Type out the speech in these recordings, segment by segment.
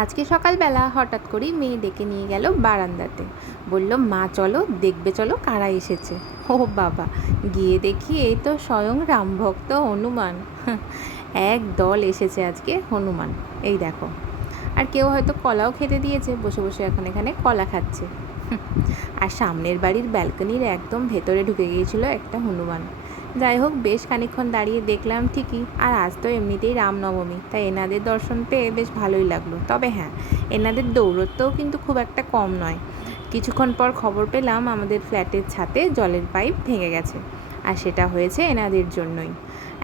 আজকে সকালবেলা হঠাৎ করেই মেয়ে ডেকে নিয়ে গেল বারান্দাতে। বলল, মা চলো দেখবে, চলো কারা এসেছে। ও বাবা, গিয়ে দেখি এই তো স্বয়ং রামভক্ত হনুমান। এক দল এসেছে আজকে হনুমান। এই দেখো, আর কেউ হয়তো কলাও খেতে দিয়েছে, বসে বসে এখন এখানে কলা খাচ্ছে। আর সামনের বাড়ির ব্যালকনির একদম ভেতরে ঢুকে গিয়েছিল একটা হনুমান। যাই হোক, বেশ খানিকক্ষণ দাঁড়িয়ে দেখলাম ঠিকই। আর আজ তো এমনিতেই রামনবমী, তাই এনাদের দর্শন পেয়ে বেশ ভালোই লাগলো। তবে হ্যাঁ, এনাদের দৌড়ত্বও কিন্তু খুব একটা কম নয়। কিছুক্ষণ পর খবর পেলাম আমাদের ফ্ল্যাটের ছাদে জলের পাইপ ভেঙে গেছে, আর সেটা হয়েছে এনাদের জন্যই।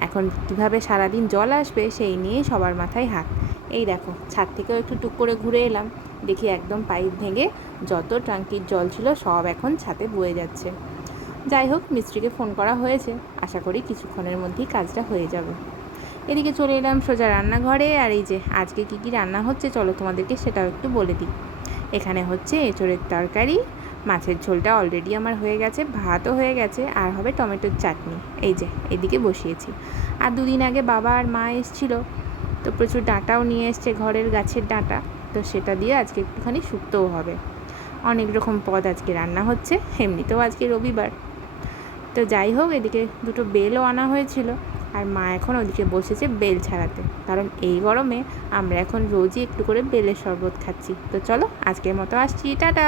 এখন কীভাবে সারাদিন জল আসবে সেই নিয়েই সবার মাথায় হাত। এই দেখো, ছাদ থেকেও একটু টুক করে ঘুরে এলাম, দেখি একদম পাইপ ভেঙে যত ট্যাঙ্কির জল ছিল সব এখন ছাদে বয়ে যাচ্ছে। যাই হোক, মিস্ত্রিকে ফোন করা হয়েছে, আশা করি কিছুক্ষণের মধ্যেই কাজটা হয়ে যাবে। এদিকে চলে এলাম সোজা রান্নাঘরে। আর এই যে আজকে কী কী রান্না হচ্ছে চলো তোমাদেরকে সেটাও একটু বলে দিই। এখানে হচ্ছে এঁচোড়ের তরকারি, মাছের ঝোলটা অলরেডি আমার হয়ে গেছে, ভাতও হয়ে গেছে, আর হবে টমেটোর চাটনি। এই যে এদিকে বসিয়েছি। আর দুদিন আগে বাবা আর মা এসেছিল, তো প্রচুর ডাঁটাও নিয়ে এসছে, ঘরের গাছের ডাঁটা, তো সেটা দিয়ে আজকে একটুখানি শুক্তোও হবে। অনেক রকম পদ আজকে রান্না হচ্ছে, এমনিতেও আজকে রবিবার। তো যাই হোক, এদিকে দুটো বেলও আনা হয়েছিল, আর মা এখন ওদিকে বসেছে বেল ছাড়াতে, কারণ এই গরমে আমরা এখন রোজই একটু করে বেলের শরবত খাচ্ছি। তো চলো, আজকের মতো আসছি, টাটা।